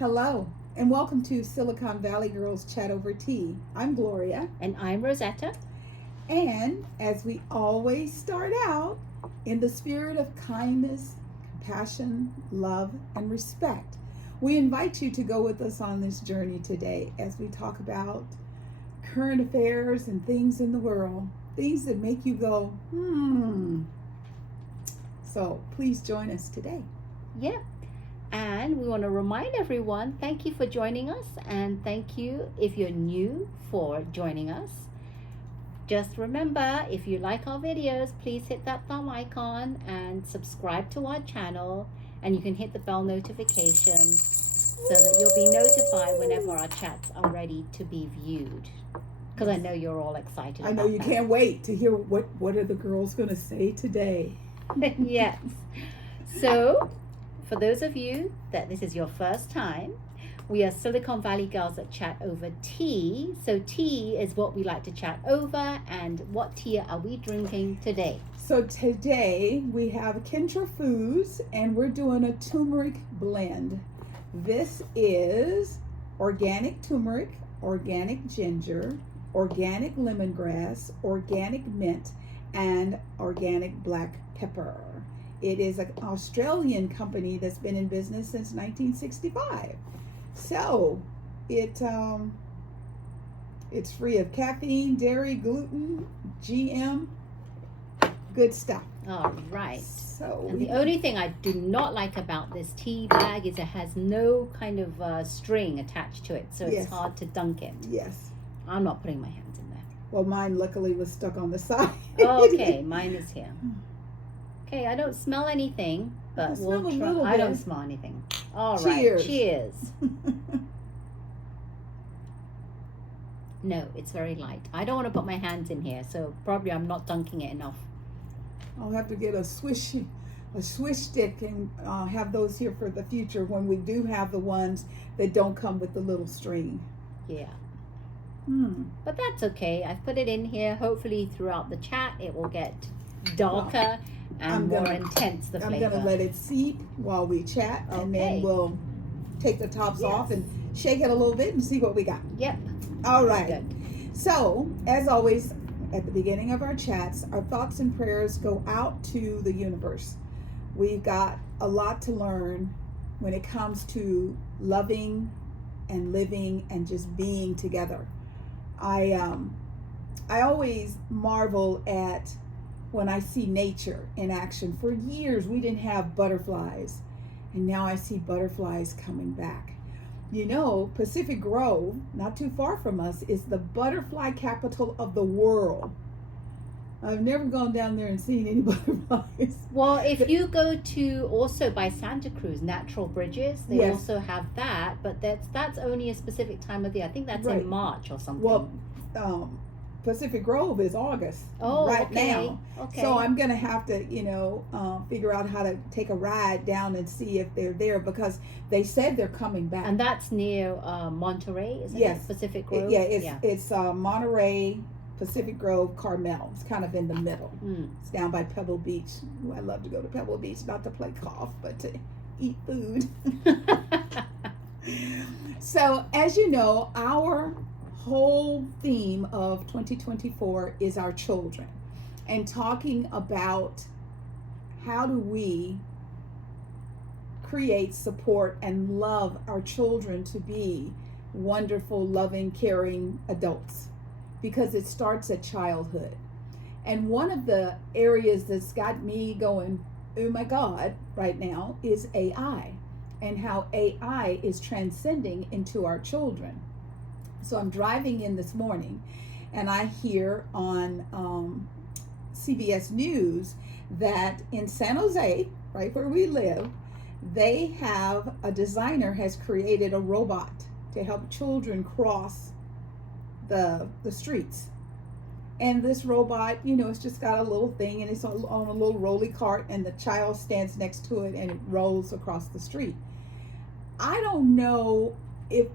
Hello, and welcome to Silicon Valley Girls Chat Over Tea. I'm Gloria, And I'm Rosetta. and as we always start out, in the spirit of kindness, compassion, love, and respect, we invite you to go with us on this journey today as we talk about current affairs and things in the world, things that make you go, So please join us today. Yeah. And we want to remind everyone, thank you for joining us. And thank you if you're new for joining us. Just remember, if you like our videos, please hit that thumb icon and subscribe to our channel. And you can hit the bell notification so that you'll be notified whenever our chats are ready to be viewed. Because I know you're all excited. I know you can't wait to hear what are the girls going to say today. Yes. So, for those of you that this is your first time, we are Silicon Valley Girls that chat over tea. So tea is what we like to chat over. And what tea are we drinking today? So today we have Kintra Foods and we're doing a turmeric blend. This is organic turmeric, organic ginger, organic lemongrass, organic mint, and organic black pepper. It is an Australian company that's been in business since 1965. So it's free of caffeine, dairy, gluten, GM, good stuff. All right. So and the only thing I do not like about this tea bag is it has no kind of string attached to it, so it's hard to dunk it. Yes. I'm not putting my hands in there. Well, mine luckily was stuck on the side. Okay, mine is here. Okay, I don't smell anything, but we'll try. I don't smell anything. All right, cheers. No, it's very light. I don't want to put my hands in here, so probably I'm not dunking it enough. I'll have to get a swish stick and have those here for the future when we do have the ones that don't come with the little string. Yeah. But that's okay. I've put it in here. Hopefully throughout the chat it will get darker and more intense, the flavor. I'm going to let it seep while we chat, and then we'll take the tops off and shake it a little bit and see what we got. Yep. All right. Good. So, as always, at the beginning of our chats, our thoughts and prayers go out to the universe. We've got a lot to learn when it comes to loving and living and just being together. I always marvel at when I see nature in action. For years, we didn't have butterflies, and now I see butterflies coming back. You know, Pacific Grove, not too far from us, is the butterfly capital of the world. I've never gone down there and seen any butterflies. Well, if you go to also by Santa Cruz, Natural Bridges, they also have that, but that's only a specific time of the year. I think that's in March or something. Well, Pacific Grove is August now. Okay. So I'm going to have to, figure out how to take a ride down and see if they're there, because they said they're coming back. And that's near Monterey, isn't it? Pacific Grove? It's Monterey, Pacific Grove, Carmel. It's kind of in the middle. It's down by Pebble Beach. Ooh, I love to go to Pebble Beach, not to play golf, but to eat food. So, as you know, our whole theme of 2024 is our children, and talking about how do we create, support, and love our children to be wonderful, loving, caring adults, because it starts at childhood. And one of the areas that's got me going, oh my God, right now is AI, and how AI is transcending into our children. So I'm driving in this morning, and I hear on CBS News that in San Jose, right where we live, they have a designer has created a robot to help children cross the streets. And this robot, it's just got a little thing, and it's on a little rolly cart, and the child stands next to it, and it rolls across the street. I don't know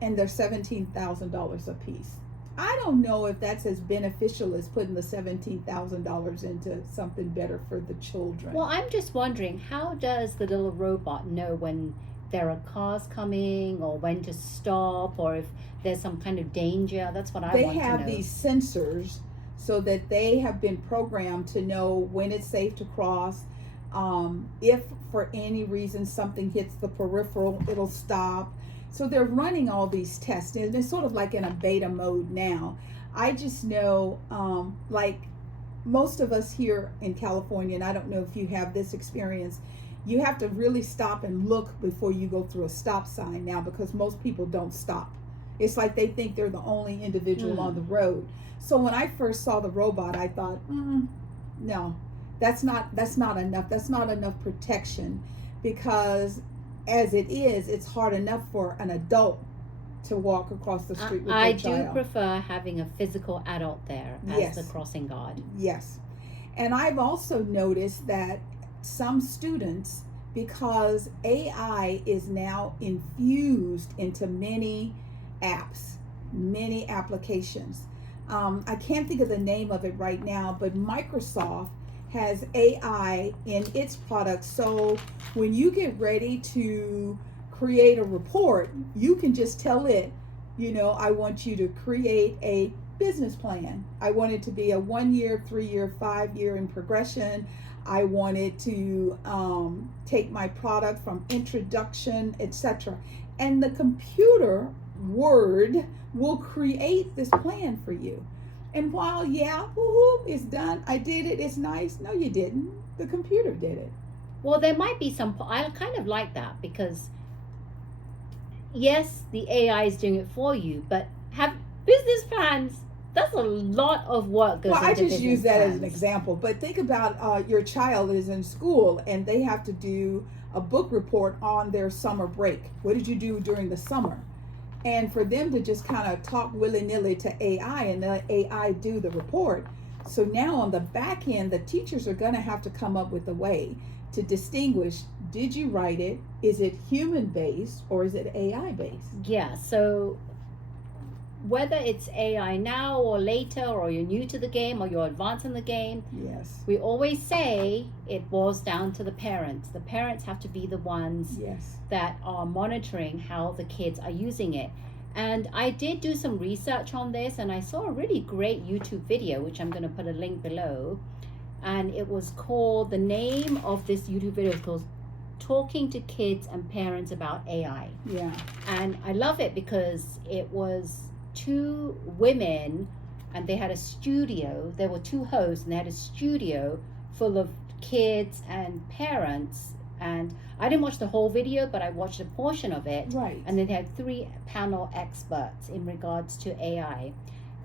and they're $17,000 a piece. I don't know if that's as beneficial as putting the $17,000 into something better for the children. Well, I'm just wondering, how does the little robot know when there are cars coming, or when to stop, or if there's some kind of danger? That's what I They want to know. have these sensors so that they have been programmed to know when it's safe to cross. If for any reason something hits the peripheral, it'll stop. So they're running all these tests, and it's sort of like in a beta mode now. I just know, like most of us here in California, and I don't know if you have this experience, you have to really stop and look before you go through a stop sign now, because most people don't stop. It's like they think they're the only individual on the road. So when I first saw the robot, I thought, no, that's not enough. That's not enough protection, because as it is, it's hard enough for an adult to walk across the street with their child. I do prefer having a physical adult there as the crossing guard. Yes. And I've also noticed that some students, because AI is now infused into many apps, many applications. I can't think of the name of it right now, but Microsoft has AI in its products. So when you get ready to create a report, you can just tell it, I want you to create a business plan. I want it to be a 1 year, 3 year, 5 year in progression. I want it to take my product from introduction, etc. And the computer word will create this plan for you. And while, woohoo, it's done, I did it, it's nice. No, you didn't. The computer did it. Well, there might be some, I kind of like that, because yes, the AI is doing it for you, but have business plans. That's a lot of work goes into I just use that plans. as an example. But think about your child is in school and they have to do a book report on their summer break. What did you do during the summer? And for them to just kind of talk willy-nilly to AI and let AI do the report. So now on the back end, the teachers are going to have to come up with a way to distinguish, did you write it? Is it human-based or is it AI-based? Yeah, so whether it's AI now or later, or you're new to the game or you're advanced in the game, yes, we always say it boils down to the parents. The parents have to be the ones that are monitoring how the kids are using it. And I did do some research on this, and I saw a really great YouTube video, which I'm going to put a link below. And it was called, the name of this YouTube video is called Talking to Kids and Parents About AI. Yeah. And I love it because it was 2 women, and they had a studio. There were 2 hosts, and they had a studio full of kids and parents. And I didn't watch the whole video, but I watched a portion of it. Right. And then they had 3 panel experts in regards to AI.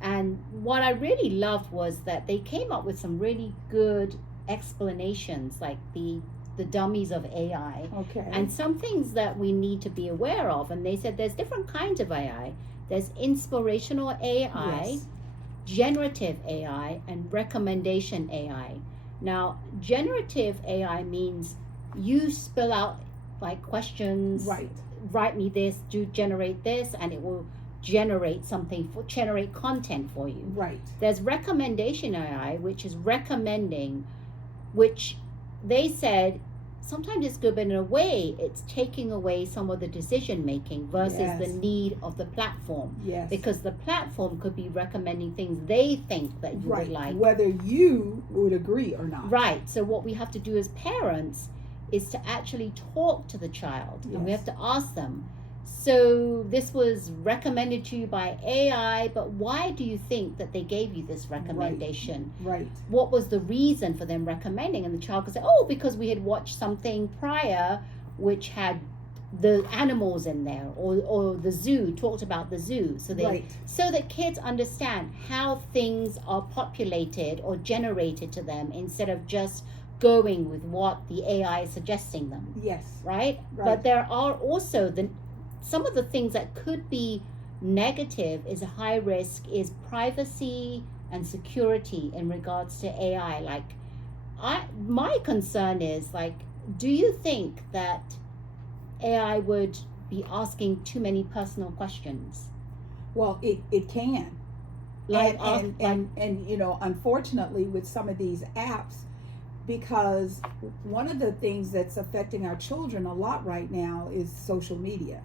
And what I really loved was that they came up with some really good explanations, like the dummies of AI. Okay. And some things that we need to be aware of. And they said there's different kinds of AI. There's inspirational AI, generative AI, and recommendation AI. Now, generative AI means you spill out like questions, write me this, generate this, and it will generate something, generate content for you. Right. There's recommendation AI, which is recommending, which they said sometimes it's good, but in a way it's taking away some of the decision making versus the need of the platform. Yes. Because the platform could be recommending things they think that you would like, whether you would agree or not. Right. So what we have to do as parents is to actually talk to the child, and we have to ask them, so this was recommended to you by AI, but why do you think that they gave you this recommendation? Right. What was the reason for them recommending? And the child could say, oh, because we had watched something prior which had the animals in there, or the zoo, talked about the zoo. So they so that kids understand how things are populated or generated to them, instead of just going with what the AI is suggesting them. Yes. Right? But there are also some of the things that could be negative, is a high risk, is privacy and security in regards to AI. Like, my concern is, like, do you think that AI would be asking too many personal questions? Well, it can. And unfortunately, with some of these apps, because one of the things that's affecting our children a lot right now is social media.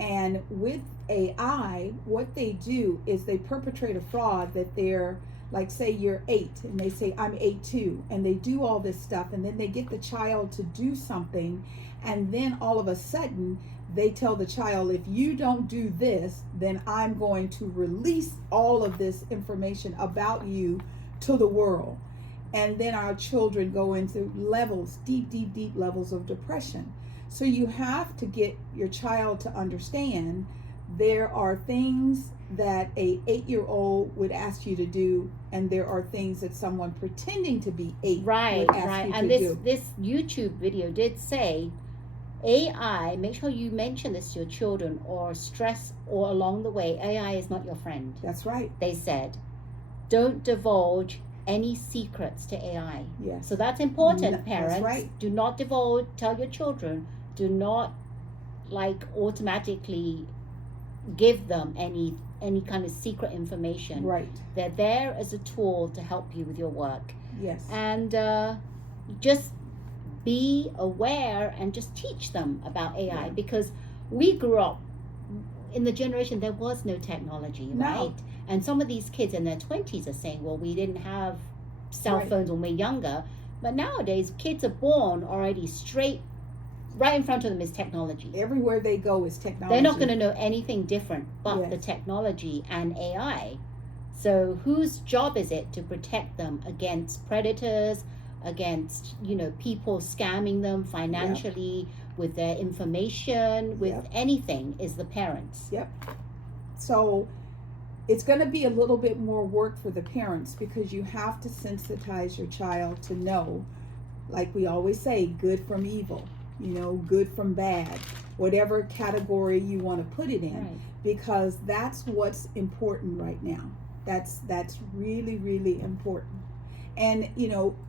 And with AI, what they do is they perpetrate a fraud that they're like, say you're 8 and they say I'm 8 too, and they do all this stuff, and then they get the child to do something, and then all of a sudden they tell the child, if you don't do this, then I'm going to release all of this information about you to the world. And then our children go into levels, deep levels of depression. So you have to get your child to understand there are things that a 8-year-old would ask you to do, and there are things that someone pretending to be 8 would ask you and to do. this YouTube video did say, AI, make sure you mention this to your children or stress or along the way, AI is not your friend. That's right. They said, don't divulge any secrets to AI. Yes. So that's important, parents. That's right. Do not divulge, tell your children, do not like automatically give them any kind of secret information. Right. They're there as a tool to help you with your work. Yes. And just be aware and just teach them about AI. Yeah. Because we grew up in the generation there was no technology, No. right? And some of these kids in their 20s are saying, well, we didn't have cell Right. phones when we were younger. But nowadays, kids are born already straight, right in front of them is technology. Everywhere they go is technology. They're not going to know anything different but Yes. the technology and AI. So whose job is it to protect them against predators, against, people scamming them financially with their information, with Yep. anything, is the parents. Yep. So it's going to be a little bit more work for the parents, because you have to sensitize your child to know, like we always say, good from evil, good from bad, whatever category you want to put it in, Right. because that's what's important right now. That's really, really important. And,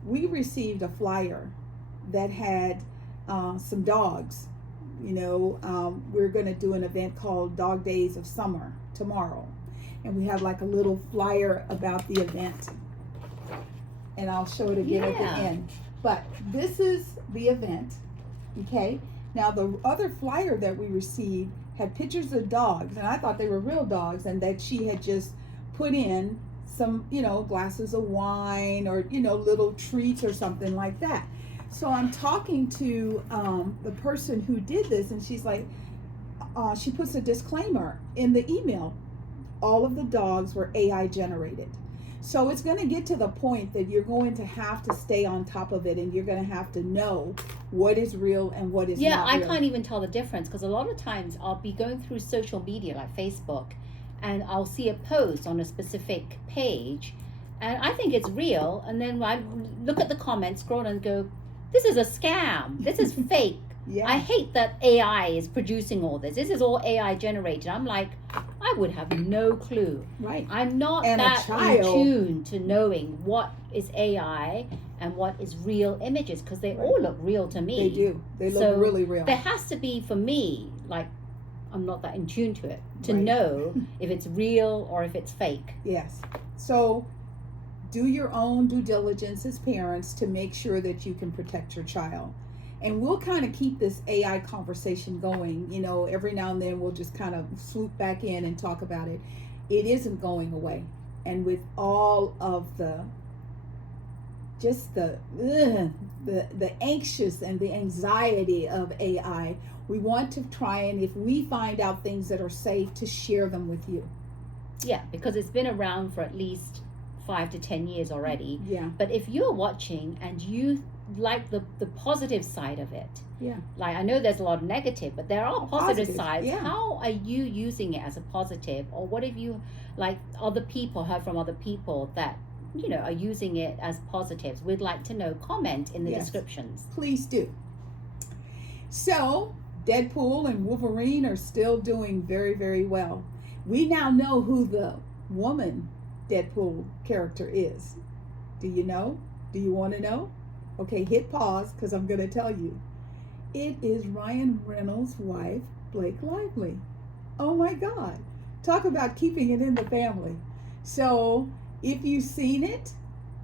we received a flyer that had some dogs. We're going to do an event called Dog Days of Summer tomorrow. And we have like a little flyer about the event. And I'll show it again at the Yeah. end. But this is the event, okay? Now the other flyer that we received had pictures of dogs, and I thought they were real dogs, and that she had just put in some, glasses of wine or, little treats or something like that. So I'm talking to the person who did this, and she's like, she puts a disclaimer in the email. All of the dogs were AI generated. So it's going to get to the point that you're going to have to stay on top of it, and you're going to have to know what is real and what is not Yeah, I real. can't even tell the difference, because a lot of times I'll be going through social media like Facebook, and I'll see a post on a specific page, and I think it's real, and then I look at the comments, scroll and go, this is a scam, this is fake. Yeah. I hate that AI is producing all this. This is all AI generated. I'm like, I would have no clue. Right. I'm not And a that in child- tune to knowing what is AI and what is real images, because they all look real to me. They do. They look So really real. There has to be, for me, like, I'm not that in tune to it, to Right. know if it's real or if it's fake. Yes. So do your own due diligence as parents to make sure that you can protect your child. And we'll kind of keep this AI conversation going. Every now and then we'll just kind of swoop back in and talk about it. It isn't going away. And with all of the anxious and the anxiety of AI, we want to try, and if we find out things that are safe, to share them with you. Yeah, because it's been around for at least 5 to 10 years already. Yeah. But if you're watching and you like the positive side of it, Yeah. like, I know there's a lot of negative, but there are positive sides. yeah. How are you using it as a positive? Or what have you, like, other people heard from other people that, are using it as positives? We'd like to know. Comment in the Yes. descriptions. Please do. So, Deadpool and Wolverine are still doing very, very well. We now know who the woman Deadpool character is. Do you know? Do you want to know? Okay, hit pause, because I'm going to tell you. It is Ryan Reynolds' wife, Blake Lively. Oh my God. Talk about keeping it in the family. So, if you've seen it,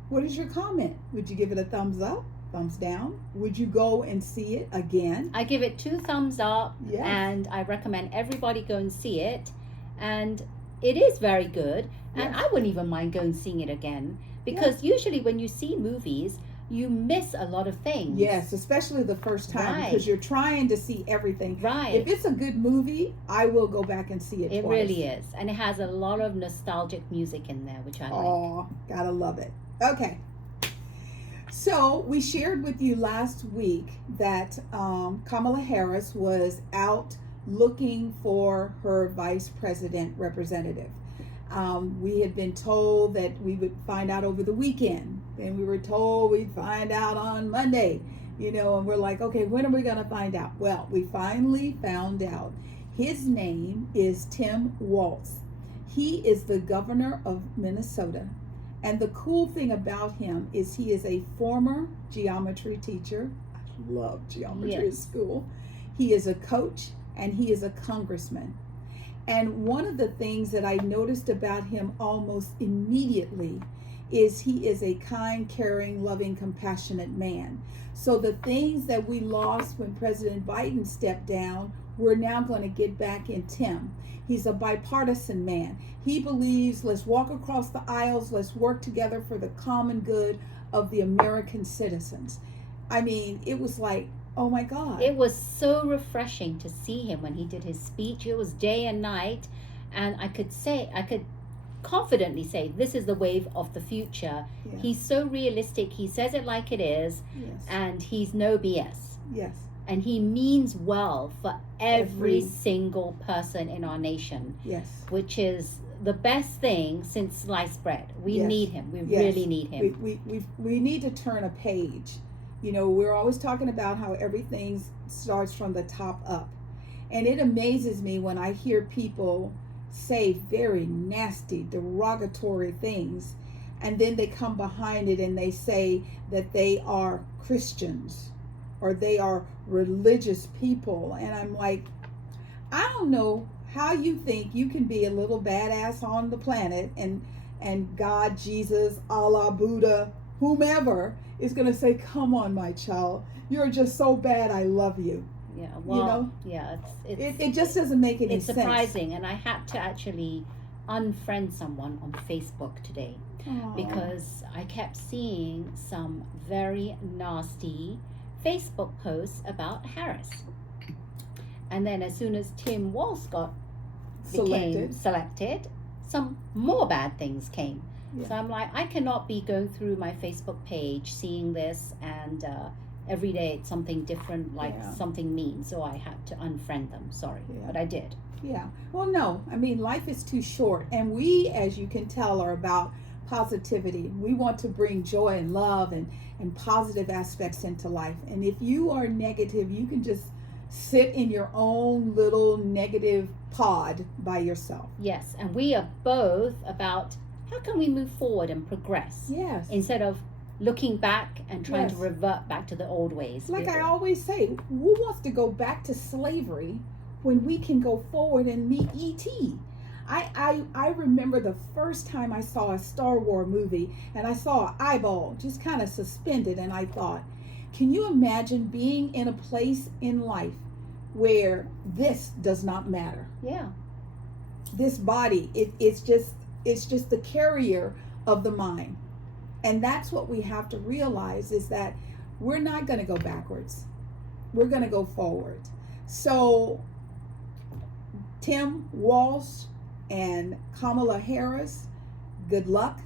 what is your comment? Would you give it a thumbs up? thumbs down. Would you go and see it again? I give it 2 thumbs up. Yes. And I recommend everybody go and see it. And it is very good. And Yes. I wouldn't even mind going and seeing it again. Because usually when you see movies, you miss a lot of things. Yes, especially the first time, Right. because you're trying to see everything. Right. If it's a good movie, I will go back and see it It twice. really is. And it has a lot of nostalgic music in there, which I like. Oh, gotta love it. Okay. So we shared with you last week that Kamala Harris was out looking for her vice president representative. We had been told that we would find out over the weekend, and we were told we'd find out on Monday, and we're like, okay, when are we going to find out? Well, we finally found out. His name is Tim Walz. He is the governor of Minnesota. And the cool thing about him is he is a former geometry teacher. I love geometry at school. He is a coach, and he is a congressman. And one of the things that I noticed about him almost immediately is he is a kind, caring, loving, compassionate man. So the things that we lost when President Biden stepped down, we're now going to get back in Tim. He's a bipartisan man. He believes, let's walk across the aisles, let's work together for the common good of the American citizens. I mean, it was like, oh my God. It was so refreshing to see him when he did his speech. It was day and night. And I could confidently say, this is the wave of the future. Yeah. He's so realistic. He says it like it is. Yes. And he's no BS. Yes. And he means well for every single person in our nation. Yes. Which is the best thing since sliced bread. We need him. We really need him. We need to turn a page. We're always talking about how everything starts from the top up. And it amazes me when I hear people say very nasty, derogatory things, and then they come behind it and they say that they are Christians or they are religious people. And I'm like, I don't know how you think you can be a little badass on the planet and God, Jesus, Allah, Buddha, whomever is going to say, come on, my child, you're just so bad, I love you. Yeah, well, it just doesn't make any sense. It's surprising, and I had to actually unfriend someone on Facebook today. Aww. Because I kept seeing some very nasty Facebook posts about Harris. And then as soon as Tim Walz became selected, some more bad things came. Yeah. So I'm like, I cannot be going through my Facebook page, seeing this, and every day it's something different, something mean. So I had to unfriend them. Sorry, but I did. Yeah. Well, no. I mean, life is too short. And we, as you can tell, are about positivity. We want to bring joy and love and positive aspects into life. And if you are negative, you can just sit in your own little negative pod by yourself. Yes. And we are both about how can we move forward and progress? Yes. Instead of looking back and trying to revert back to the old ways. Like I always say, who wants to go back to slavery when we can go forward and meet E.T.? I remember the first time I saw a Star Wars movie and I saw an eyeball just kind of suspended, and I thought, can you imagine being in a place in life where this does not matter? Yeah. This body, it's just the carrier of the mind. And that's what we have to realize, is that we're not going to go backwards. We're going to go forward. So Tim Walz and Kamala Harris, good luck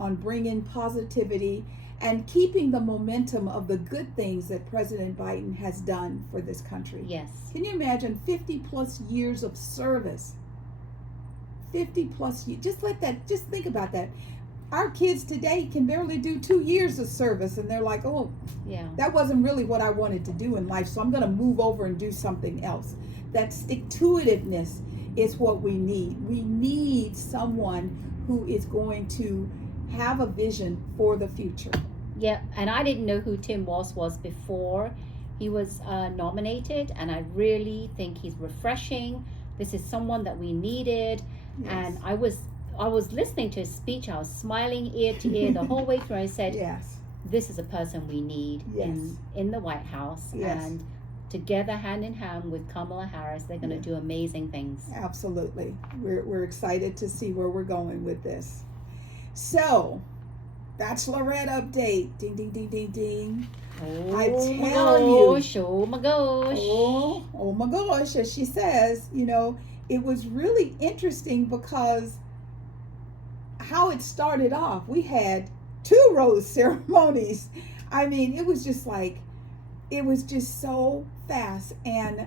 on bringing positivity and keeping the momentum of the good things that President Biden has done for this country. Yes. Can you imagine 50 plus years of service? 50 plus years. Just think about that. Our kids today can barely do 2 years of service, and they're like, oh, yeah, that wasn't really what I wanted to do in life, so I'm going to move over and do something else. That stick-to-itiveness is what we need. We need someone who is going to have a vision for the future. Yeah, and I didn't know who Tim Walz was before he was nominated, and I really think he's refreshing. This is someone that we needed. Yes. And I was listening to his speech. I was smiling ear to ear the whole way through. I said, yes, this is a person we need in the White House. Yes. And together, hand in hand with Kamala Harris, they're going to do amazing things. Absolutely. We're excited to see where we're going with this. So, Bachelorette update. Ding, ding, ding, ding, ding. I tell you. Oh my gosh. Oh my gosh, as she says, it was really interesting because how it started off, we had 2 rose ceremonies. I mean, it was just so fast, and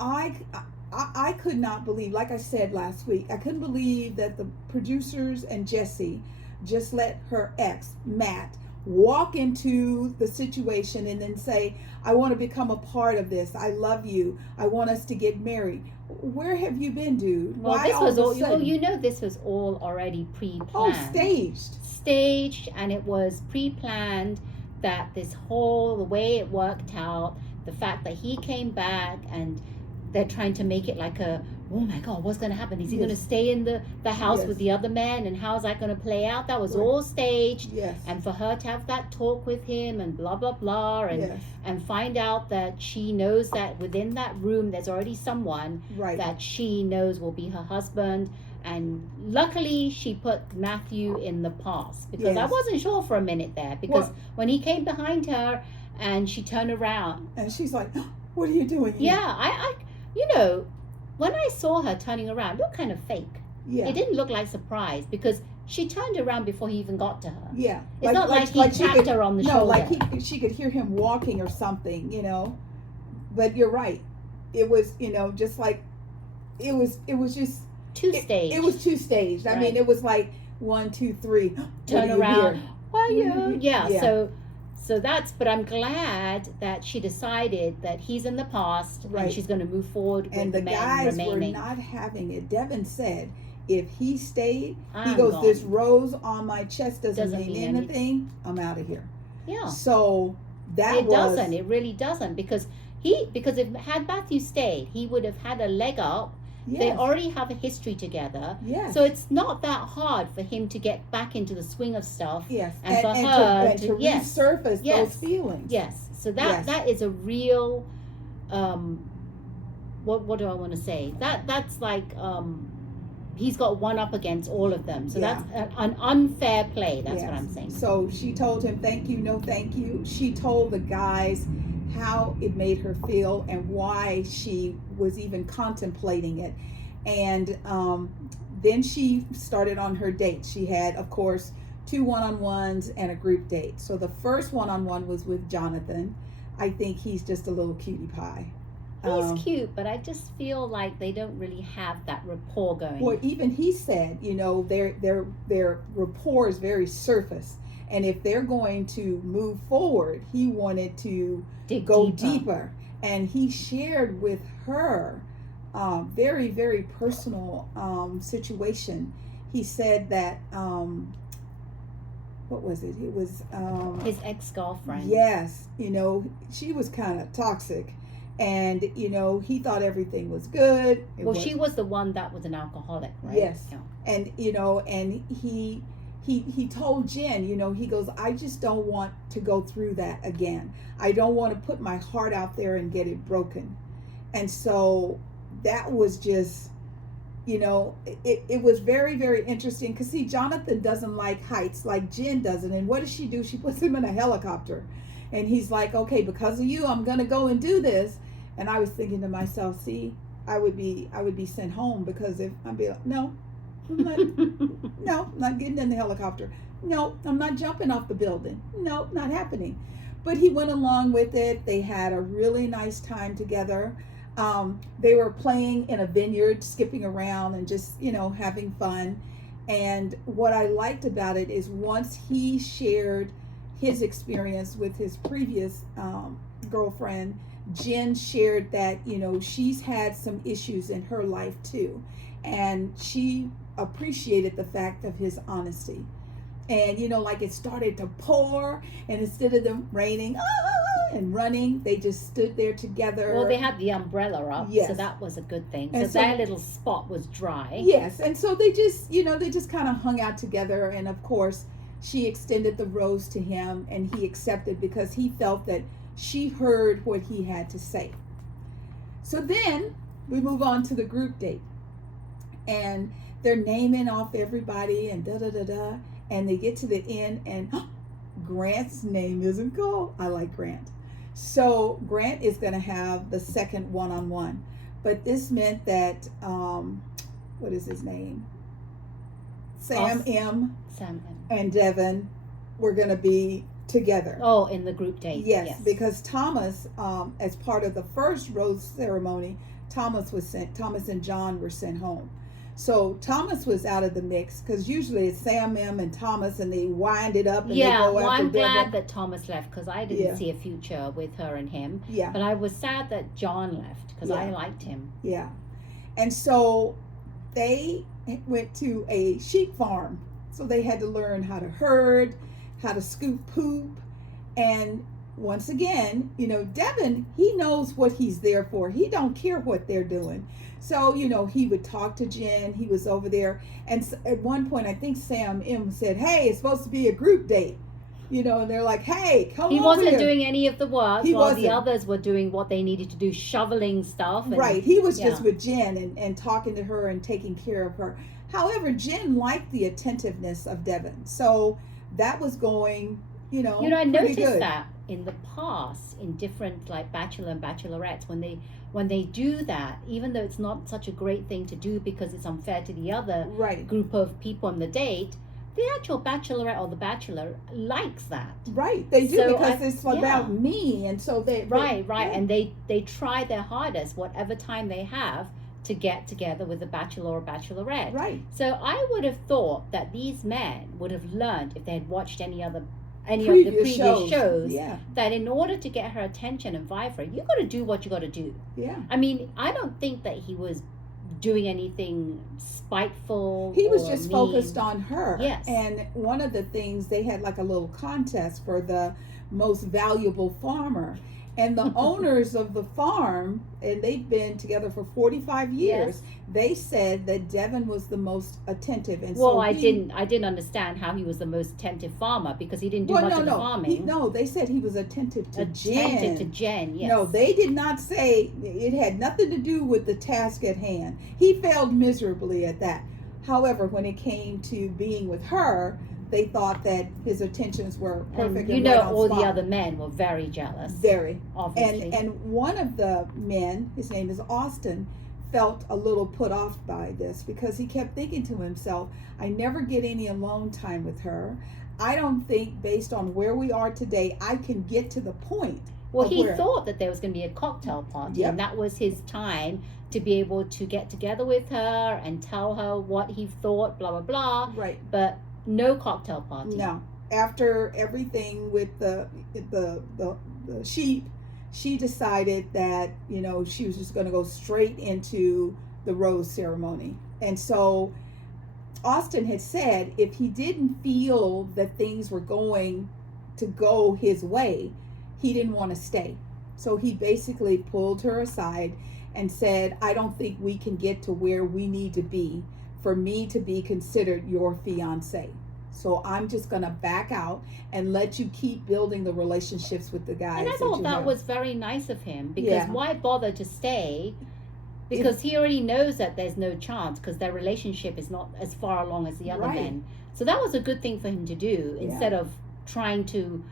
I could not believe, like I said last week, I couldn't believe that the producers and Jesse just let her ex, Matt, walk into the situation and then say, I want to become a part of this. I love you. I want us to get married. Where have you been, dude? Well, Why this was all, this was all already pre-planned. Oh, staged, and it was pre-planned, that the way it worked out, the fact that he came back and they're trying to make it like oh my God, what's going to happen? Is he going to stay in the house with the other men? And how's that going to play out? That was all staged. Yes. And for her to have that talk with him and blah, blah, blah. And find out that she knows that within that room, there's already someone that she knows will be her husband. And luckily, she put Matthew in the past, because I wasn't sure for a minute there. Because when he came behind her and she turned around. And she's like, what are you doing here? Yeah, I when I saw her turning around, it looked kind of fake. Yeah. It didn't look like surprise, because she turned around before he even got to her. Yeah. It's not like he tapped her on the shoulder. No, like she could hear him walking or something, But you're right. It was, just like, it was just... Two-staged. It was two-staged. I mean, it was like 1, 2, 3. Turn around. Why are you? Yeah. So that's, but I'm glad that she decided that he's in the past and she's going to move forward with and the men remaining. And the guys were not having it. Devin said, if he stayed, he goes, this rose on my chest doesn't mean anything. I'm out of here. Yeah. So it doesn't. It really doesn't, because if had Matthew stayed, he would have had a leg up. Yes. They already have a history together. Yes. So it's not that hard for him to get back into the swing of stuff. Yes. And for her to resurface those feelings. Yes. So that is a real what do I want to say? That's like he's got one up against all of them. So that's an unfair play. That's what I'm saying. So she told him, thank you, no thank you. She told the guys how it made her feel and why she was even contemplating it. And then she started on her date. She had, of course, 2 one-on-ones and a group date. So the first one-on-one was with Jonathan. I think he's just a little cutie pie. He's cute, but I just feel like they don't really have that rapport going. Well, even he said, their rapport is very surface. And if they're going to move forward, he wanted to go deeper. And he shared with her very, very personal situation. He said that, what was it? It was... his ex-girlfriend. Yes. She was kind of toxic. And, he thought everything was good. She was the one that was an alcoholic, right? Yes. Yeah. And, and he told Jen, he goes, I just don't want to go through that again. I don't want to put my heart out there and get it broken. And so that was just, it was very, very interesting. Because, see, Jonathan doesn't like heights like Jen doesn't. And what does she do? She puts him in a helicopter. And he's like, okay, because of you, I'm going to go and do this. And I was thinking to myself, see, I would be sent home, because if I'd be like, no, I'm not getting in the helicopter. No, I'm not jumping off the building. No, not happening. But he went along with it. They had a really nice time together. They were playing in a vineyard, skipping around and just, having fun. And what I liked about it is once he shared his experience with his previous girlfriend, Jen shared that, she's had some issues in her life too. And she appreciated the fact of his honesty. And, like it started to pour, and instead of them raining and running, they just stood there together. Well, they had the umbrella up, so that was a good thing. So their little spot was dry. Yes, and so they just, they just kind of hung out together. And of course, she extended the rose to him, and he accepted because he felt that she heard what he had to say. So then we move on to the group date, and they're naming off everybody and da da da da, and they get to the end, and Grant's name isn't called. I like Grant. So Grant is going to have the second one-on-one, but this meant that what is his name? Sam M. And Devin were going to be together. Oh, in the group date. Yes, because Thomas, as part of the first rose ceremony, Thomas and John were sent home. So Thomas was out of the mix, because usually it's Sam M and Thomas, and they wind it up and they go after I'm Devin. glad that Thomas left, because I didn't see a future with her and him. Yeah. But I was sad that John left, because I liked him. Yeah. And so they went to a sheep farm. So they had to learn how to herd, how to scoop poop. And once again, Devin, he knows what he's there for. He don't care what they're doing. So, he would talk to Jen. He was over there. And at one point, I think Sam M said, hey, it's supposed to be a group date. And they're like, hey, come over here. He wasn't doing any of the work while the wasn't. others were doing what they needed to do, shoveling stuff. And, right. He was just with Jen and talking to her and taking care of her. However, Jen liked the attentiveness of Devin. So that was going, I noticed good. that in the past, in different like Bachelor and Bachelorettes, when they do that, even though it's not such a great thing to do because it's unfair to the other group of people on the date, the actual Bachelorette or the Bachelor likes that. Right, they do, because it's about me, and so they and they try their hardest, whatever time they have, to get together with the Bachelor or Bachelorette. Right. So I would have thought that these men would have learned, if they had watched any of the previous shows that in order to get her attention and vie for it, you got to do what you got to do. Yeah. I mean, I don't think that he was doing anything spiteful. He was just mean. Focused on her. Yes. And one of the things, they had like a little contest for the most valuable farmer. And the owners of the farm, and they've been together for 45 years, they said that Devin was the most attentive. And I didn't understand how he was the most attentive farmer, because he didn't do much of the farming. They said he was attentive to Jen. Attentive to Jen, yes. No, they did not say it had nothing to do with the task at hand. He failed miserably at that. However, when it came to being with her, they thought that his attentions were perfect. And all the other men were very jealous. Very. Obviously. And one of the men, his name is Austin, felt a little put off by this, because he kept thinking to himself, I never get any alone time with her. I don't think, based on where we are today, I can get to the point. Well, he thought that there was going to be a cocktail party, and that was his time to be able to get together with her and tell her what he thought, blah, blah, blah. Right. But no cocktail party. No. After everything with the sheep, she decided that, she was just going to go straight into the rose ceremony. And so Austin had said if he didn't feel that things were going to go his way, he didn't want to stay. So he basically pulled her aside and said, I don't think we can get to where we need to be for me to be considered your fiance. So I'm just going to back out and let you keep building the relationships with the guys. And I thought that was very nice of him, because why bother to stay? Because he already knows that there's no chance, because their relationship is not as far along as the other men. So that was a good thing for him to do, instead of trying to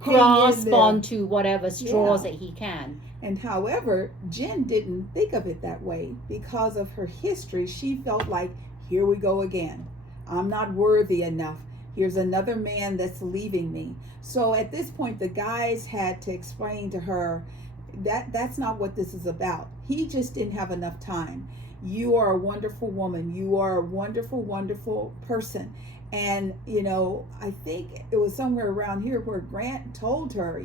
grasp onto whatever straws that he can. And however, Jen didn't think of it that way. Because of her history, she felt like, here we go again. I'm not worthy enough. Here's another man that's leaving me. So at this point, the guys had to explain to her that that's not what this is about. He just didn't have enough time. You are a wonderful woman. You are a wonderful, wonderful person. And, I think it was somewhere around here where Grant told her,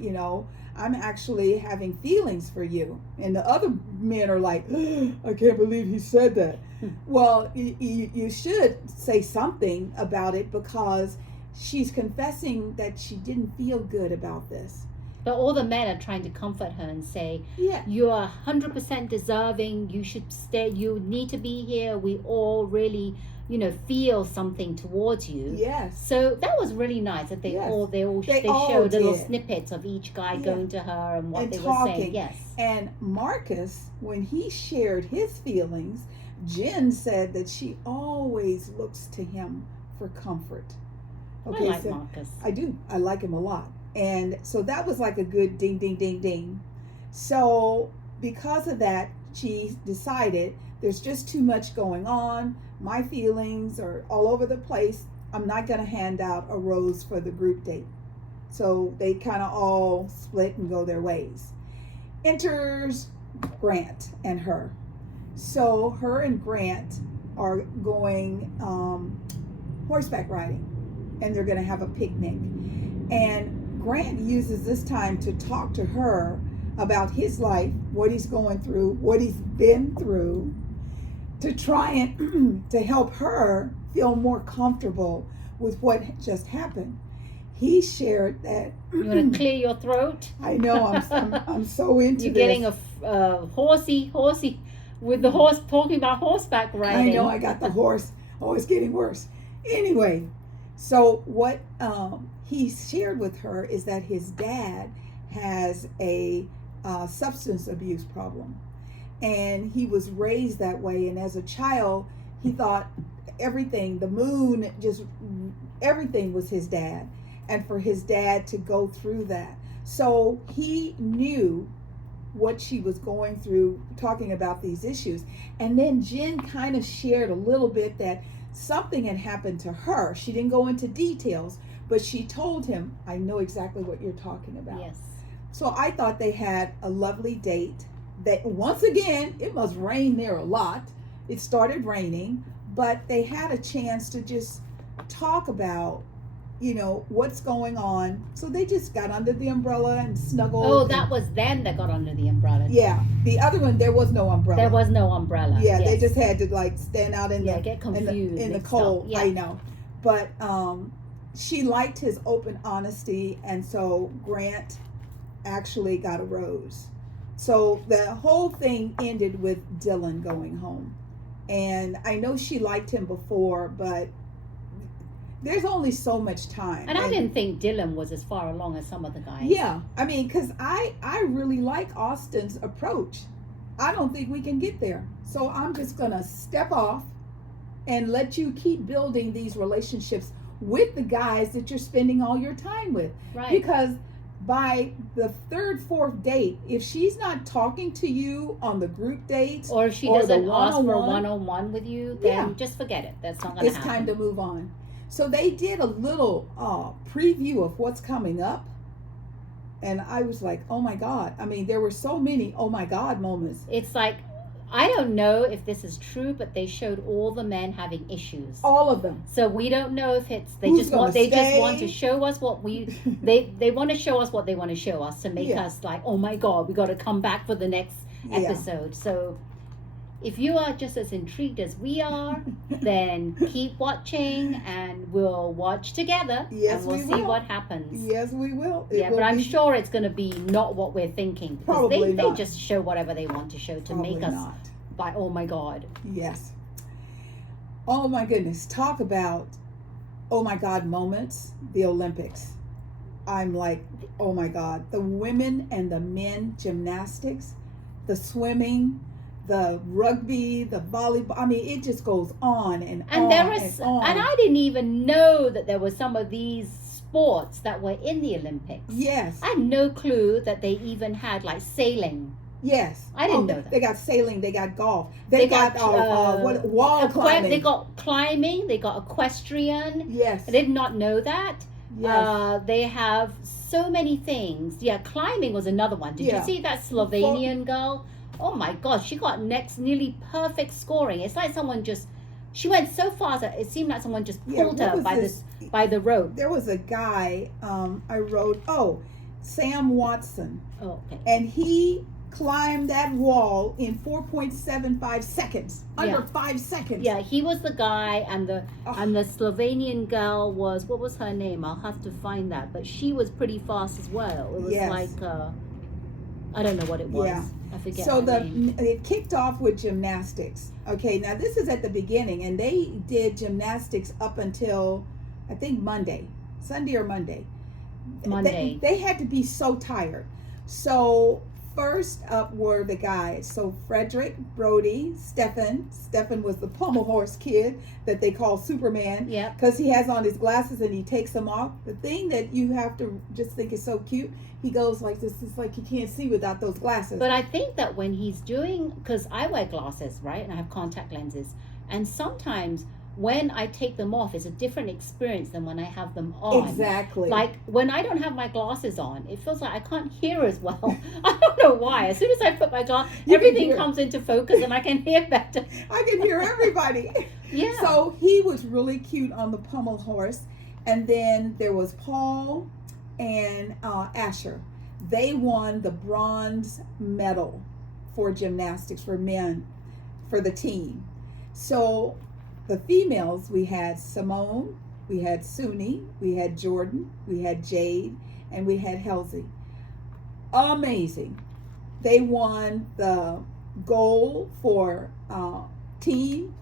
I'm actually having feelings for you. And the other men are like, I can't believe he said that. Well, you should say something about it, because she's confessing that she didn't feel good about this. But all the men are trying to comfort her and say, Yeah. "You are 100% deserving. You should stay. You need to be here. We all really, feel something towards you." Yes. So that was really nice that they Yes. all They all showed little did. snippets of each guy Yeah. going to her and what And they were talking. saying. Yes. And Marcus, when he shared his feelings, Jen said that she always looks to him for comfort. I like Marcus. I do. I like him a lot. And so that was like a good ding, ding, ding, ding. So because of that, she decided there's just too much going on. My feelings are all over the place. I'm not going to hand out a rose for the group date. So they kind of all split and go their ways. Enters Grant and her. So her and Grant are going horseback riding, and they're going to have a picnic. And Grant uses this time to talk to her about his life, what he's going through, what he's been through, to try and to help her feel more comfortable with what just happened. He shared that. You want to clear your throat? I know, I'm so into You're this. getting a horsey with the horse, talking about horseback riding. I know, I got the horse. Oh, it's getting worse. Anyway, so what he shared with her is that his dad has a substance abuse problem. And he was raised that way. And as a child, he thought everything, the moon, just everything was his dad. And for his dad to go through that. So he knew what she was going through, talking about these issues. And then Jen kind of shared a little bit that something had happened to her. She didn't go into details, but she told him, I know exactly what you're talking about. Yes. So I thought they had a lovely date. That once again, it must rain there a lot. It started raining, but they had a chance to just talk about, what's going on. So they just got under the umbrella and snuggled. Oh, that was then that got under the umbrella. Yeah. The other one, there was no umbrella. There was no umbrella. Yeah, yes. They just had to stand out in get confused in the cold. Yeah. I know. But she liked his open honesty, and so Grant actually got a rose. So the whole thing ended with Dylan going home. And I know she liked him before, but there's only so much time. And I didn't think Dylan was as far along as some of the guys. Yeah. I mean, because I really like Austin's approach. I don't think we can get there. So I'm just going to step off and let you keep building these relationships with the guys that you're spending all your time with. Right. Because by the third, fourth date, if she's not talking to you on the group dates, or if she doesn't ask for a one-on-one with you, then just forget it. That's not going to happen. It's time to move on. So they did a little preview of what's coming up. And I was like, oh my God. I mean, there were so many oh my God moments. It's like, I don't know if this is true, but they showed all the men having issues. All of them. So we don't know if it's they Who's just want to show us what they want to show us what they want to show us to make us like, oh my God, we got to come back for the next episode. So if you are just as intrigued as we are, then keep watching and we'll watch together. Yes, and we'll see what happens. Yes, we will. But I'm sure it's going to be not what we're thinking. Probably they just show whatever they want to show to Probably make us not. by, oh my God. Yes. Oh my goodness. Talk about oh my God moments. The Olympics. I'm like, oh my God. The women and the men gymnastics, the swimming, the rugby, the volleyball. I mean, it just goes on and on and on. And I didn't even know that there were some of these sports that were in the Olympics. Yes. I had no clue that they even had like sailing. Yes. I didn't know that. They got sailing, they got golf, they got wall climbing. They got climbing, they got equestrian. Yes. I did not know that. Yes. They have so many things. Yeah, climbing was another one. Did you see that Slovenian girl? Oh my gosh, she got nearly perfect scoring. It's like someone she went so fast that it seemed like someone just pulled her by the rope. There was a guy I wrote, Sam Watson. Oh, okay. And he climbed that wall in 4.75 seconds, under 5 seconds. Yeah, he was the guy, and the Slovenian girl was, what was her name? I'll have to find that, but she was pretty fast as well. It was like I don't know what it was. Yeah. I forget. So her name. it kicked off with gymnastics. Okay, now this is at the beginning, and they did gymnastics up until I think Sunday or Monday. They had to be so tired. So first up were the guys. So Frederick, Brody, Stefan was the pommel horse kid that they call Superman. Yeah. Because he has on his glasses and he takes them off. The thing that you have to just think is so cute, he goes like this. It's like he can't see without those glasses. But I think that when he's doing, because I wear glasses, right? And I have contact lenses. And sometimes when I take them off, it's a different experience than when I have them on. Exactly. Like when I don't have my glasses on, it feels like I can't hear as well. I don't know why. As soon as I put my glasses, everything comes into focus and I can hear better. I can hear everybody. Yeah. So he was really cute on the pommel horse. And then there was Paul and Asher. They won the bronze medal for gymnastics for men for the team. So the females, we had Simone, we had Suni, we had Jordan, we had Jade, and we had Halsey. Amazing. They won the gold for team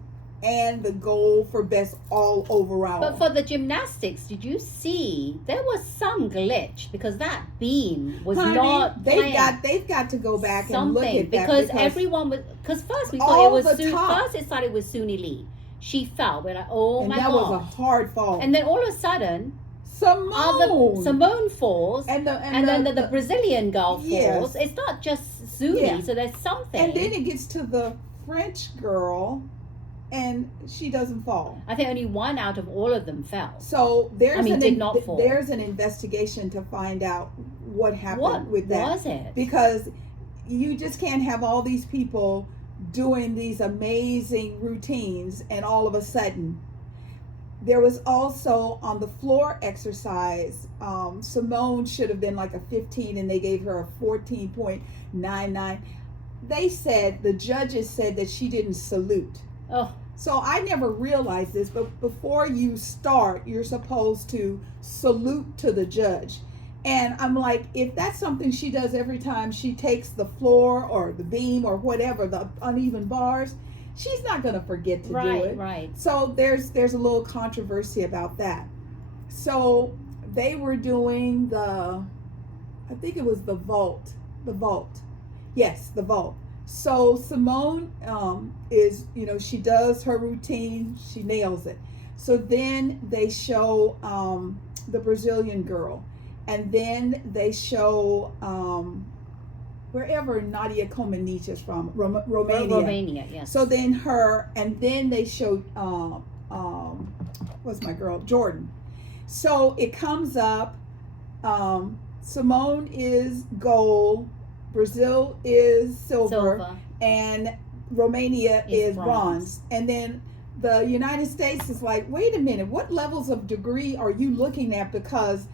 and the gold for best all overall. But for the gymnastics, did you see there was some glitch because that beam was not. They've got to go back and look at that because everyone was. Because first we thought it was first it started with Suni Lee. She fell. We're like, oh my god. That was a hard fall. And then all of a sudden, Simone falls, and then the Brazilian girl falls. Yes. It's not just Suni, so there's something. And then it gets to the French girl, and she doesn't fall. I think only one out of all of them fell. So did not fall. There's an investigation to find out what happened with that. What was it? Because you just can't have all these people doing these amazing routines and all of a sudden. There was also on the floor exercise, Simone should have been like a 15 and they gave her a 14.99. They said, the judges said that she didn't salute. Oh. So I never realized this, but before you start, you're supposed to salute to the judge. And I'm like, if that's something she does every time she takes the floor or the beam or whatever, the uneven bars, she's not going to forget to do it. Right. So there's a little controversy about that. So they were doing I think it was the vault. Yes, the vault. So Simone is, she does her routine, she nails it. So then they show the Brazilian girl. And then they show wherever Nadia Comaneci is from, Romania. Romania, yes. So then then they show, what's my girl? Jordan. So it comes up, Simone is gold, Brazil is silver. And Romania is bronze. And then the United States is like, wait a minute, what levels of degree are you looking at? Because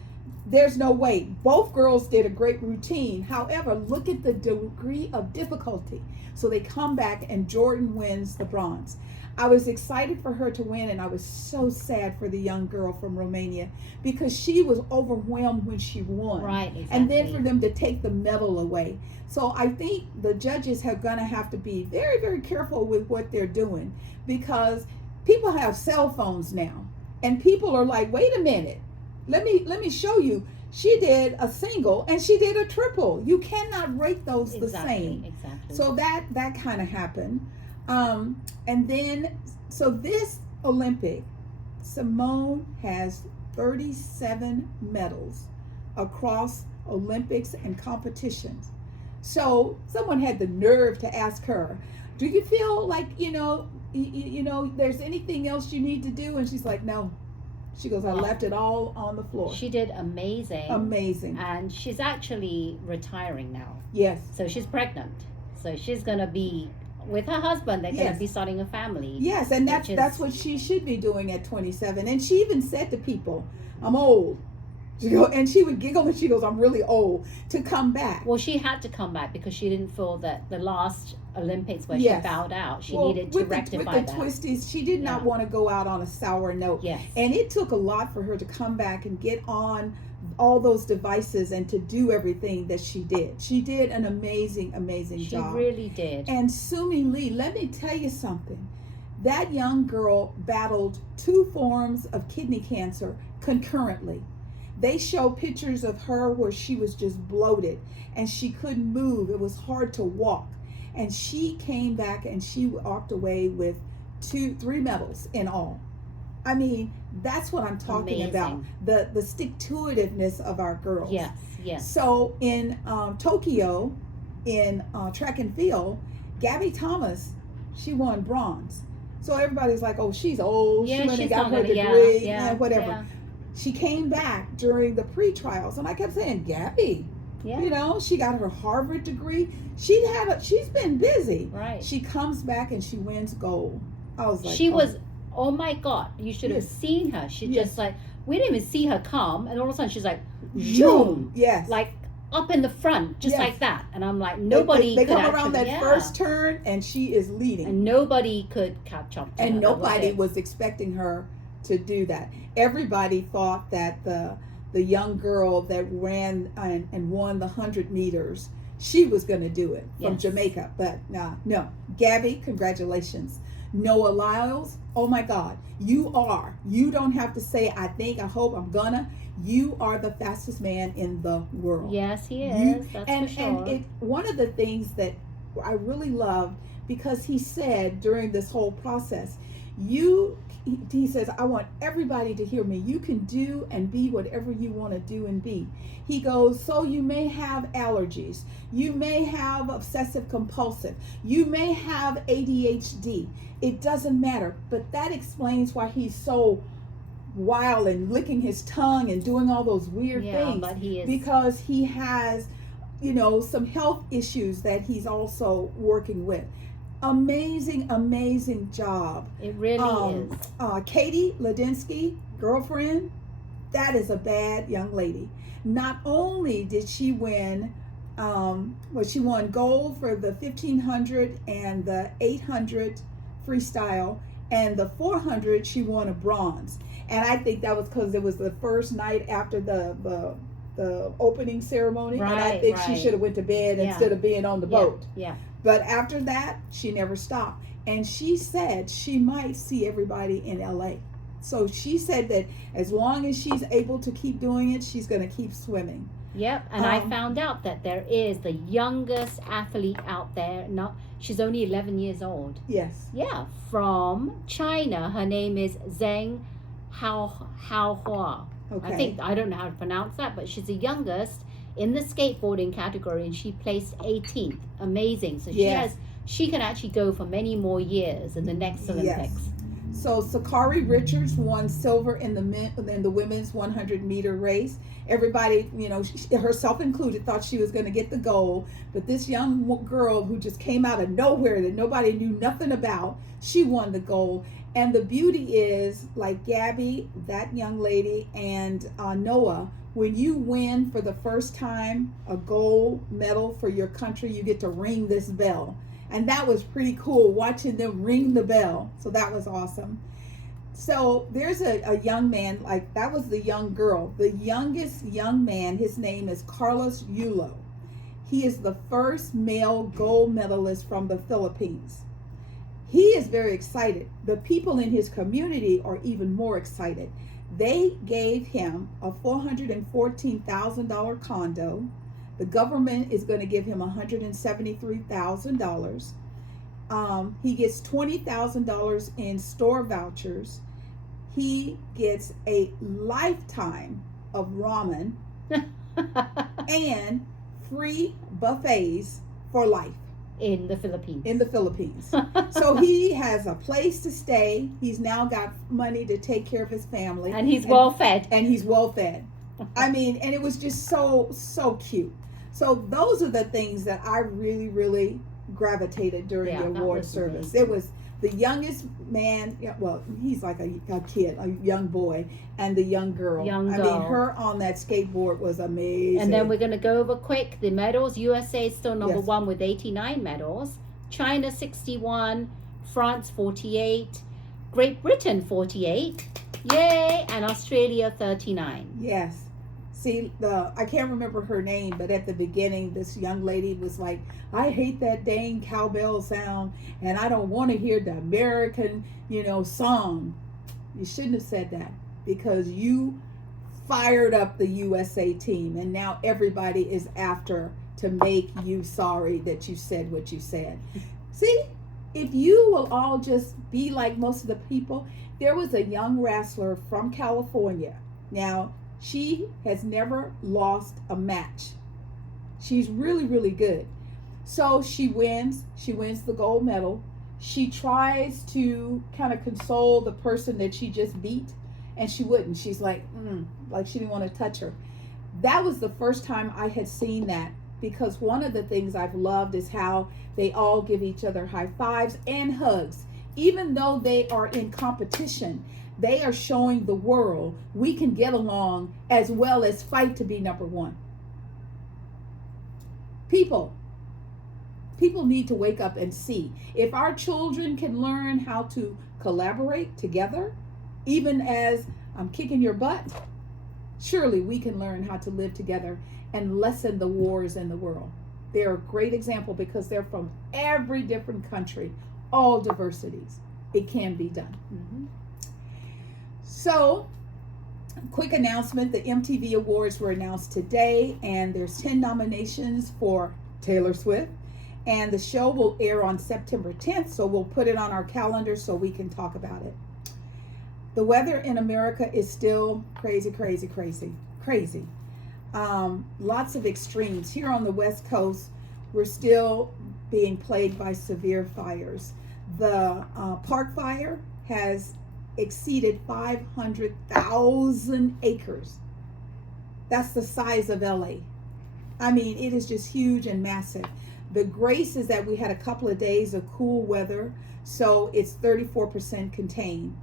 there's no way. Both girls did a great routine. However, look at the degree of difficulty. So they come back and Jordan wins the bronze. I was excited for her to win, and I was so sad for the young girl from Romania because she was overwhelmed when she won. Right, exactly. And then for them to take the medal away. So I think the judges are going to have to be very, very careful with what they're doing because people have cell phones now. And people are like, wait a minute. Let me show you. She did a single and she did a triple. You cannot rate those the same. Exactly. So that kind of happened. And then, so this Olympic, Simone has 37 medals across Olympics and competitions. So someone had the nerve to ask her, do you feel like, there's anything else you need to do? And she's like, no. She goes, I left it all on the floor. She did amazing. Amazing. And she's actually retiring now. Yes. So she's pregnant. So she's going to be with her husband. They're going to be starting a family. Yes, and that's what she should be doing at 27. And she even said to people, I'm old. And she would giggle and she goes, I'm really old, to come back. Well, she had to come back because she didn't feel that the last Olympics where Yes. she bowed out, she needed to rectify with the that. twisties, she did not want to go out on a sour note. Yes. And it took a lot for her to come back and get on all those devices and to do everything that she did. She did an amazing job. She really did. And Sumi Lee, let me tell you something. That young girl battled 2 forms of kidney cancer concurrently. They show pictures of her where she was just bloated and she couldn't move. It was hard to walk. And she came back and she walked away with 3 medals in all. I mean, that's what I'm talking about. The stick-to-itiveness of our girls. Yes, yes. So in Tokyo, in track and field, Gabby Thomas, she won bronze. So everybody's like, oh, she's old. Yeah, she went and she's got her not degree, yeah, whatever. yeah. She came back during the pre-trials, and I kept saying, Gabby, Yeah. you know, she got her Harvard degree. She's been busy. Right. She comes back and she wins gold. I was like, She was, oh my God, you should have Yes. seen her. She Yes. just like, we didn't even see her come, and all of a sudden she's like, Zoom. Yes. like up in the front, just Yes. like that. And I'm like, nobody They could come around that actually, first turn, and she is leading. and nobody could catch up to her. And That was nobody it. was expecting her to do that. Everybody thought that the young girl that ran and won the 100 meters, she was going to do it from Yes. Jamaica. But no. Gabby, congratulations. Noah Lyles, oh my God, you don't have to say, I think, I hope, I'm gonna. You are the fastest man in the world. Yes, he is. That's for sure. And one of the things that I really loved, because he said during this whole process, he says, I want everybody to hear me. You can do and be whatever you want to do and be. He goes, so you may have allergies. You may have obsessive compulsive. You may have ADHD. It doesn't matter. But that explains why he's so wild and licking his tongue and doing all those weird things. But he is. Because he has, some health issues that he's also working with. Amazing job. It really is. Katie Ladinsky, girlfriend, that is a bad young lady. Not only did she win, she won gold for the 1500 and the 800 freestyle, and the 400 she won a bronze. And I think that was because it was the first night after the opening ceremony, and I think she should have went to bed instead of being on the boat. Yeah. But after that, she never stopped. And she said she might see everybody in LA. So she said that as long as she's able to keep doing it, she's going to keep swimming. Yep. And I found out that there is the youngest athlete out there. She's only 11 years old. Yes. Yeah. From China. Her name is Zheng Haohua. Okay. I don't know how to pronounce that, but she's the youngest in the skateboarding category, and she placed 18th. Amazing. So she can actually go for many more years in the next Olympics. Yes. So Sakari Richards won silver in the women's 100-meter race. Everybody, herself included, thought she was going to get the gold, but this young girl who just came out of nowhere that nobody knew nothing about, she won the gold. And the beauty is, like Gabby, that young lady, and Noah, when you win for the first time a gold medal for your country, you get to ring this bell. And that was pretty cool, watching them ring the bell. So that was awesome. So there's a young man, like that was the young girl. The youngest young man, his name is Carlos Yulo. He is the first male gold medalist from the Philippines. He is very excited. The people in his community are even more excited. They gave him a $414,000 condo. The government is going to give him $173,000. He gets $20,000 in store vouchers. He gets a lifetime of ramen and free buffets for life. In the Philippines. So he has a place to stay. He's now got money to take care of his family. And he's well fed. And he's well fed. I mean, and it was just so cute. So those are the things that I really, really gravitated during the award service. It was The youngest man, well, he's like a kid, a young boy, and the young girl. I mean, her on that skateboard was amazing. And then we're going to go over quick the medals. USA is still number one with 89 medals. China 61, France 48, Great Britain 48, yay, and Australia 39. Yes. See, I can't remember her name, but at the beginning, this young lady was like, I hate that dang cowbell sound, and I don't want to hear the American, song. You shouldn't have said that, because you fired up the USA team, and now everybody is after to make you sorry that you said what you said. See, if you will all just be like most of the people. There was a young wrestler from California. Now, she has never lost a match. She's really, really good. So she wins. She wins the gold medal. She tries to kind of console the person that she just beat, and she wouldn't. She's like she didn't want to touch her. That was the first time I had seen that, because one of the things I've loved is how they all give each other high fives and hugs. Even though they are in competition, they are showing the world we can get along as well as fight to be number one. People need to wake up and see. If our children can learn how to collaborate together, even as I'm kicking your butt, surely we can learn how to live together and lessen the wars in the world. They're a great example because they're from every different country, all diversities. It can be done. Mm-hmm. So, quick announcement, the MTV Awards were announced today, and there's 10 nominations for Taylor Swift, and the show will air on September 10th, so we'll put it on our calendar so we can talk about it. The weather in America is still crazy. Lots of extremes. Here on the West Coast, we're still being plagued by severe fires. The Park Fire has exceeded 500,000 acres. That's the size of LA. I mean, it is just huge and massive. The grace is that we had a couple of days of cool weather, so it's 34% contained.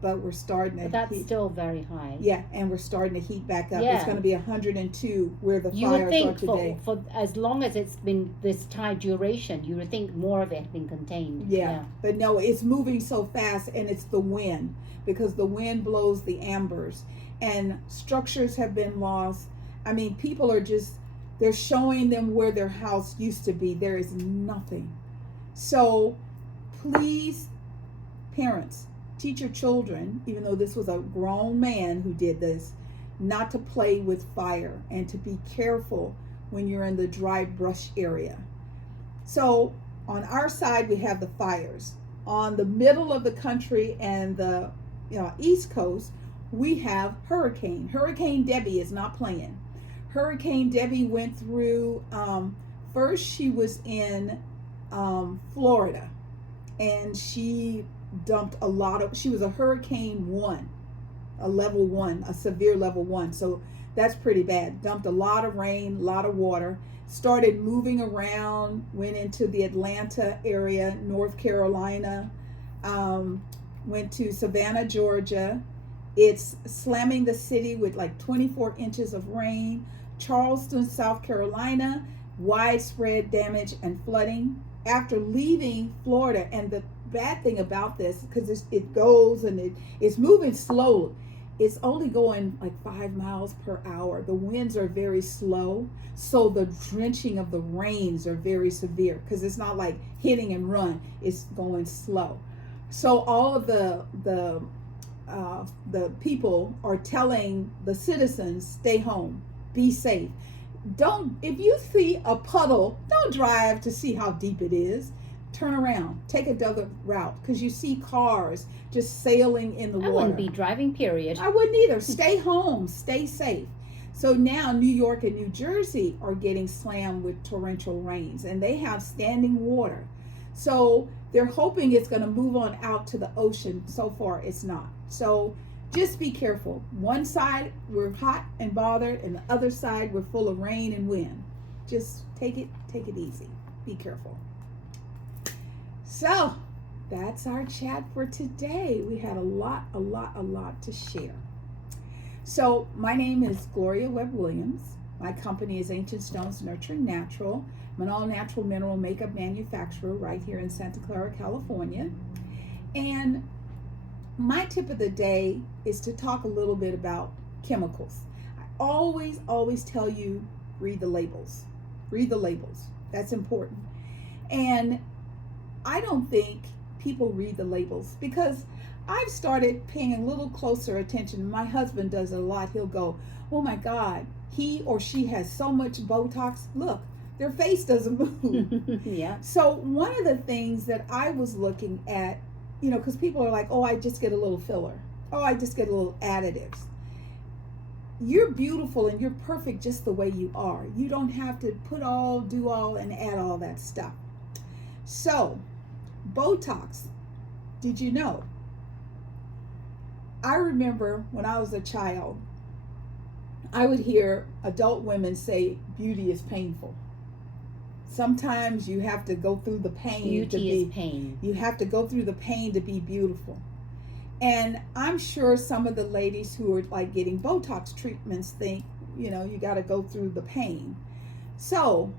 But we're starting to But that's still very high. Yeah, and we're starting to heat back up. Yeah. It's going to be 102 where the you fires would think are today. for as long as it's been this time duration, you would think more of it had been contained. Yeah, but no, it's moving so fast, and it's the wind, because the wind blows the ambers, and structures have been lost. I mean, people are they're showing them where their house used to be. There is nothing. So please, parents, teach your children, even though this was a grown man who did this, not to play with fire and to be careful when you're in the dry brush area. So on our side, we have the fires. On the middle of the country and the East Coast, we have hurricane. Hurricane Debbie is not playing. Hurricane Debbie went through, first she was in Florida, and she dumped she was a hurricane 1, a level 1, a severe level 1, so that's pretty bad. Dumped a lot of rain, a lot of water, started moving around, went into the Atlanta area, North Carolina, went to Savannah, Georgia. It's slamming the city with like 24 inches of rain. Charleston, South Carolina, widespread damage and flooding. After leaving Florida, and the bad thing about this, because it goes and it's moving slow, it's only going like 5 miles per hour. The winds are very slow, so the drenching of the rains are very severe, because it's not like hitting and run, it's going slow. So all of the people are telling the citizens, stay home, be safe. If you see a puddle, don't drive to see how deep it is. Turn around, take another route, because you see cars just sailing in the water. I wouldn't be driving, period. I wouldn't either. Stay home, stay safe. So now New York and New Jersey are getting slammed with torrential rains, and they have standing water. So they're hoping it's going to move on out to the ocean. So far, it's not. So just be careful. One side, we're hot and bothered, and the other side, we're full of rain and wind. Just take it easy. Be careful. So, that's our chat for today. We had a lot to share. So my name is Gloria Webb-Williams. My company is Ancient Stones Nurturing Natural. I'm an all-natural mineral makeup manufacturer right here in Santa Clara, California. And my tip of the day is to talk a little bit about chemicals. I always tell you, read the labels. Read the labels. That's important. And I don't think people read the labels because I've started paying a little closer attention. My husband does it a lot. He'll go, oh my God, he or she has so much Botox. Look, their face doesn't move. Yeah. So one of the things that I was looking at, because people are like, oh, I just get a little filler. Oh, I just get a little additives. You're beautiful and you're perfect just the way you are. You don't have to do all, and add all that stuff. So, Botox, did you know? I remember when I was a child, I would hear adult women say beauty is painful. Sometimes you have to go through the pain. Beauty is pain. You have to go through the pain to be beautiful. And I'm sure some of the ladies who are like getting Botox treatments think, you got to go through the pain. So,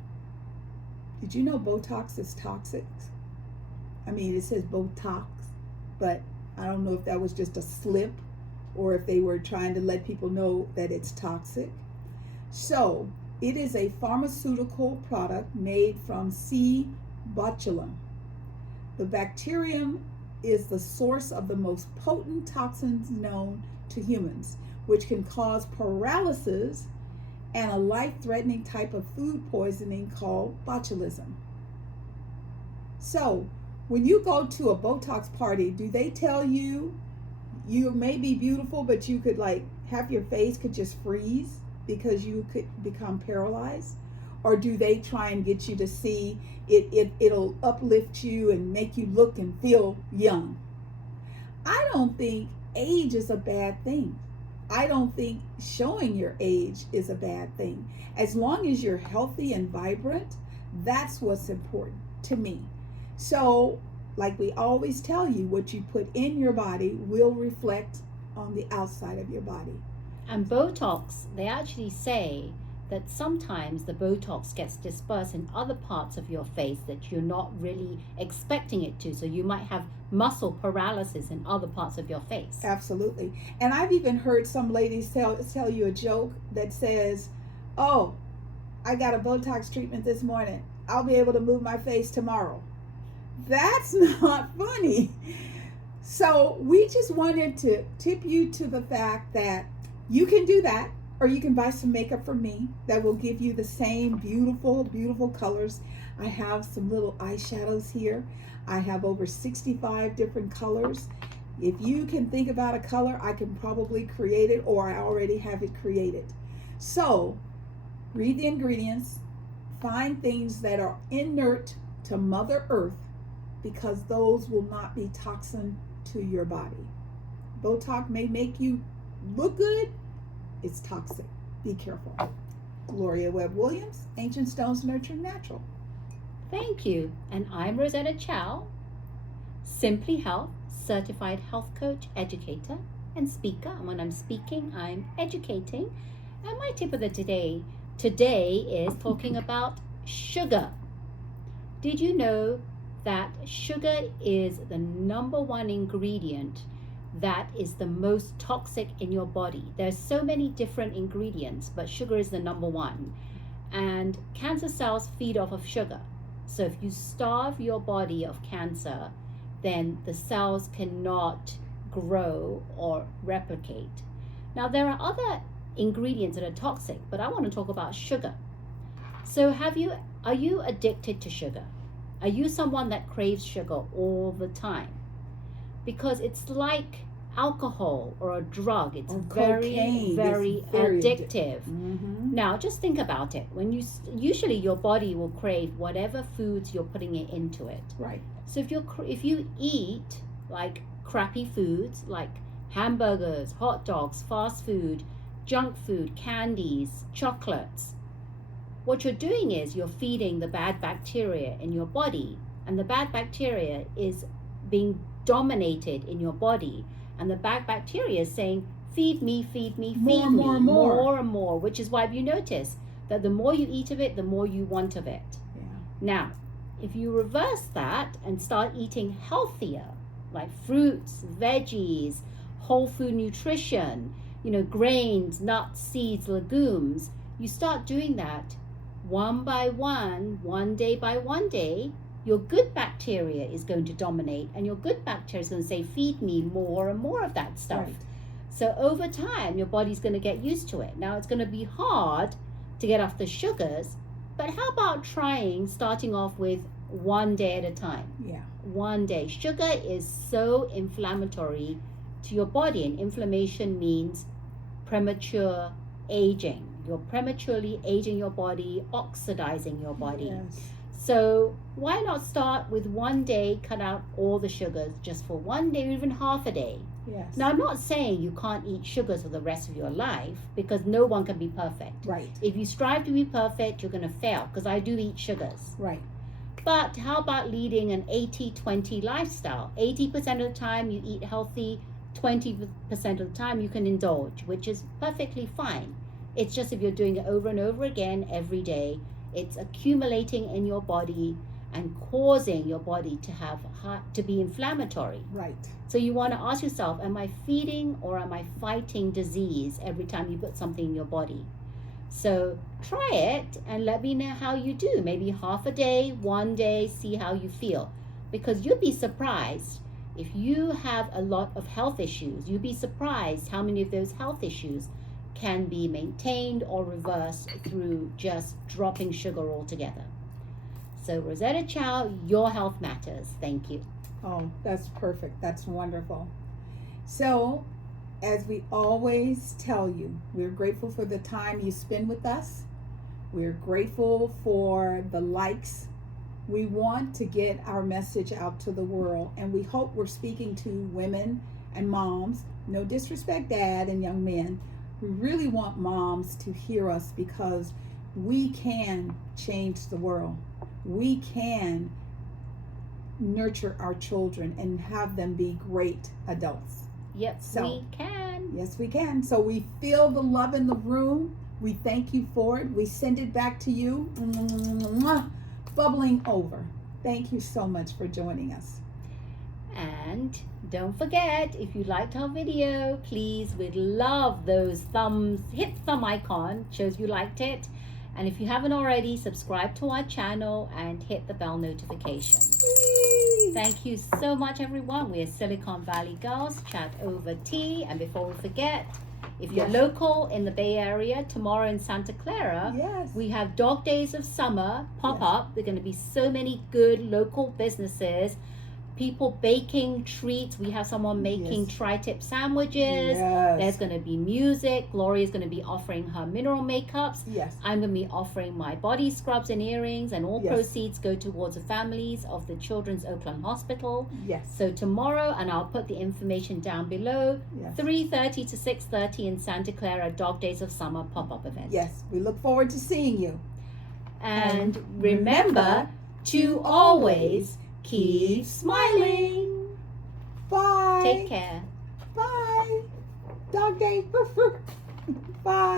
did you know Botox is toxic? I mean, it says Botox, but I don't know if that was just a slip or if they were trying to let people know that it's toxic. So, it is a pharmaceutical product made from C. botulinum. The bacterium is the source of the most potent toxins known to humans, which can cause paralysis and a life-threatening type of food poisoning called botulism. So, when you go to a Botox party, do they tell you you may be beautiful, but you could have your face could just freeze because you could become paralyzed? Or do they try and get you to see it'll uplift you and make you look and feel young? I don't think age is a bad thing. I don't think showing your age is a bad thing. As long as you're healthy and vibrant, that's what's important to me. So, like we always tell you, what you put in your body will reflect on the outside of your body. And Botox, they actually say that sometimes the Botox gets dispersed in other parts of your face that you're not really expecting it to. So you might have muscle paralysis in other parts of your face. Absolutely. And I've even heard some ladies tell you a joke that says, oh, I got a Botox treatment this morning. I'll be able to move my face tomorrow. That's not funny. So we just wanted to tip you to the fact that you can do that. Or you can buy some makeup from me that will give you the same beautiful, beautiful colors. I have some little eyeshadows here. I have over 65 different colors. If you can think about a color, I can probably create it, or I already have it created. So, read the ingredients. Find things that are inert to Mother Earth, because those will not be toxin to your body. Botox may make you look good. It's toxic. Be careful. Gloria Webb-Williams, Ancient Stones Nurturing Natural. Thank you. And I'm Rosetta Chow, Simply Health, certified health coach, educator, and speaker. And when I'm speaking, I'm educating. And my tip of the today is talking about sugar. Did you know that sugar is the number one ingredient that is the most toxic in your body? There's so many different ingredients, but sugar is the number one. And cancer cells feed off of sugar. So if you starve your body of cancer, then the cells cannot grow or replicate. Now, there are other ingredients that are toxic, but I want to talk about sugar. So are you addicted to sugar? Are you someone that craves sugar all the time? Because it's like alcohol or a drug. It's very, very addictive. Mm-hmm. Now, just think about it. Usually your body will crave whatever foods you're putting it into it. Right. So if you eat like crappy foods, like hamburgers, hot dogs, fast food, junk food, candies, chocolates, what you're doing is you're feeding the bad bacteria in your body, and the bad bacteria is being dominated in your body. And the bacteria is saying, feed me, feed me, feed More, me, more, more. more and more, which is why you notice that the more you eat of it, the more you want of it. Yeah. Now, if you reverse that and start eating healthier, like fruits, veggies, whole food nutrition, grains, nuts, seeds, legumes, you start doing that one by one day by one day, your good bacteria is going to dominate, and your good bacteria is going to say, feed me more and more of that stuff. Right. So over time, your body's going to get used to it. Now, it's going to be hard to get off the sugars, but how about starting off with one day at a time? Yeah. One day. Sugar is so inflammatory to your body, and inflammation means premature aging. You're prematurely aging your body, oxidizing your body. Yes. So why not start with one day, cut out all the sugars just for one day, or even half a day? Yes. Now, I'm not saying you can't eat sugars for the rest of your life, because no one can be perfect. Right. If you strive to be perfect, you're going to fail, because I do eat sugars. Right. But how about leading an 80-20 lifestyle? 80% of the time you eat healthy, 20% of the time you can indulge, which is perfectly fine. It's just if you're doing it over and over again every day, it's accumulating in your body and causing your body to be inflammatory. Right. So you want to ask yourself, am I feeding or am I fighting disease every time you put something in your body? So try it and let me know how you do. Maybe half a day, one day, see how you feel. Because you'd be surprised if you have a lot of health issues. You'd be surprised how many of those health issues can be maintained or reversed through just dropping sugar altogether. So Rosetta Chow, your health matters. Thank you. Oh, that's perfect. That's wonderful. So, as we always tell you, we're grateful for the time you spend with us. We're grateful for the likes. We want to get our message out to the world, and we hope we're speaking to women and moms. No disrespect, dad and young men. We really want moms to hear us, because we can change the world. We can nurture our children and have them be great adults. Yep, So, we can. Yes, we can. So we feel the love in the room. We thank you for it. We send it back to you. Mwah. Bubbling over. Thank you so much for joining us. And don't forget, if you liked our video, please, we'd love those thumbs. Hit the thumb icon, shows you liked it. And if you haven't already, subscribe to our channel and hit the bell notification. Whee! Thank you so much, everyone. We're Silicon Valley Girls, chat over tea. And before we forget, if you're Yes. local in the Bay Area, tomorrow in Santa Clara, Yes. we have Dog Days of Summer pop Yes. up. There are going to be so many good local businesses, people baking treats. We have someone making Yes. tri-tip sandwiches. Yes. There's going to be music. Gloria is going to be offering her mineral makeups. Yes. I'm going to be offering my body scrubs and earrings, and all Yes. proceeds go towards the families of the Children's Oakland Hospital. Yes. So tomorrow, and I'll put the information down below, Yes. 3:30 to 6:30 in Santa Clara, Dog Days of Summer pop-up event. Yes. We look forward to seeing you. And remember to always keep smiling. Bye. Take care. Bye. Dog day. Bye.